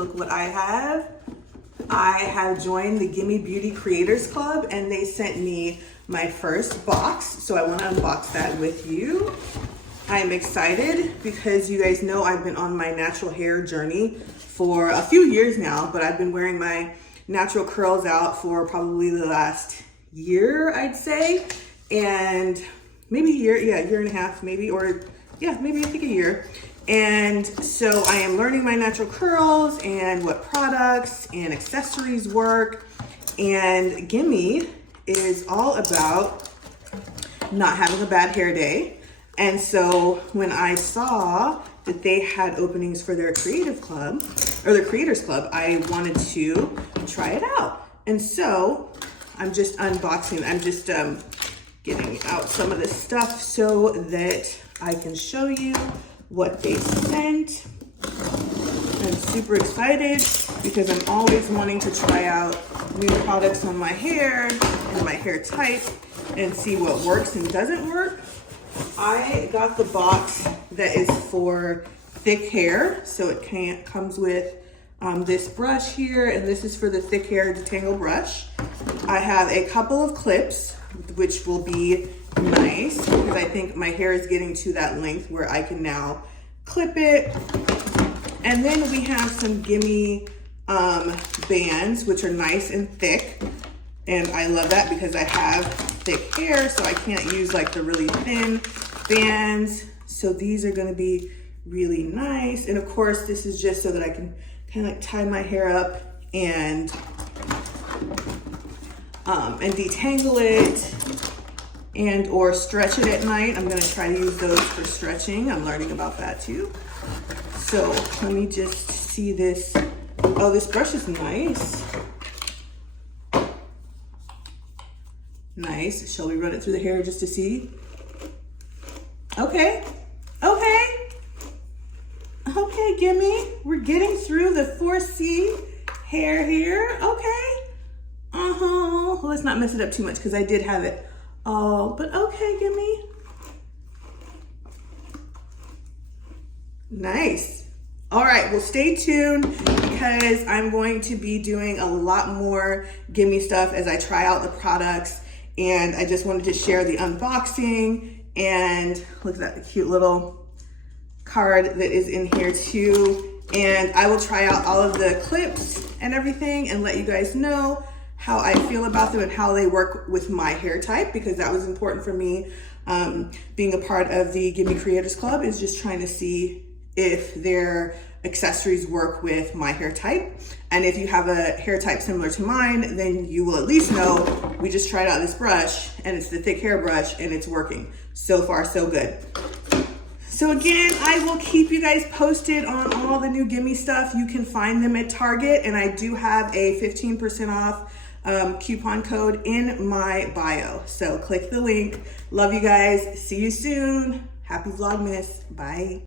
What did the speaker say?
Look what I have. I have joined the Gimme Beauty Creators Club and they sent me my first box. So I want to unbox that with you. I'm excited because you guys know I've been on my natural hair journey for a few years now, but I've been wearing my natural curls out for probably the last year, I'd say. And maybe a year, year and a half, maybe, or maybe I think a year. And so I am learning my natural curls and what products and accessories work. And Gimme is all about not having a bad hair day. And so when I saw that they had openings for their creative club or their creators club, I wanted to try it out. And so I'm just unboxing, I'm just getting out some of this stuff so that I can show you what they sent. I'm super excited because I'm always wanting to try out new products on my hair and my hair type and see what works and doesn't work. I got the box that is for thick hair. So it comes with this brush here, and this is for the thick hair detangle brush. I have a couple of clips, which will be nice because I think my hair is getting to that length where I can now clip it. And then we have some Gimme bands, which are nice and thick. And I love that because I have thick hair, so I can't use like the really thin bands. So these are gonna be really nice. And of course, this is just so that I can kind of like tie my hair up and detangle it and or stretch it at night. I'm gonna try to use those for stretching. I'm learning about that too. So let me just see this. Oh, this brush is nice. Nice. Shall we run it through the hair just to see? Okay. Okay, Gimme. We're getting through the 4C hair here. Okay. Well, let's not mess it up too much because I did have it all, but okay, Gimme. Nice. All right, well, stay tuned because I'm going to be doing a lot more Gimme stuff as I try out the products. And I just wanted to share the unboxing, and look at that cute little card that is in here too. And I will try out all of the clips and everything and let you guys know how I feel about them and how they work with my hair type, because that was important for me. Being a part of the Gimme Creators Club is just trying to see if their accessories work with my hair type. And if you have a hair type similar to mine, then you will at least know we just tried out this brush and it's the thick hair brush and it's working. So far, so good. So again, I will keep you guys posted on all the new Gimme stuff. You can find them at Target, and I do have a 15% off coupon code in my bio. So click the link. Love you guys. See you soon. Happy Vlogmas. Bye.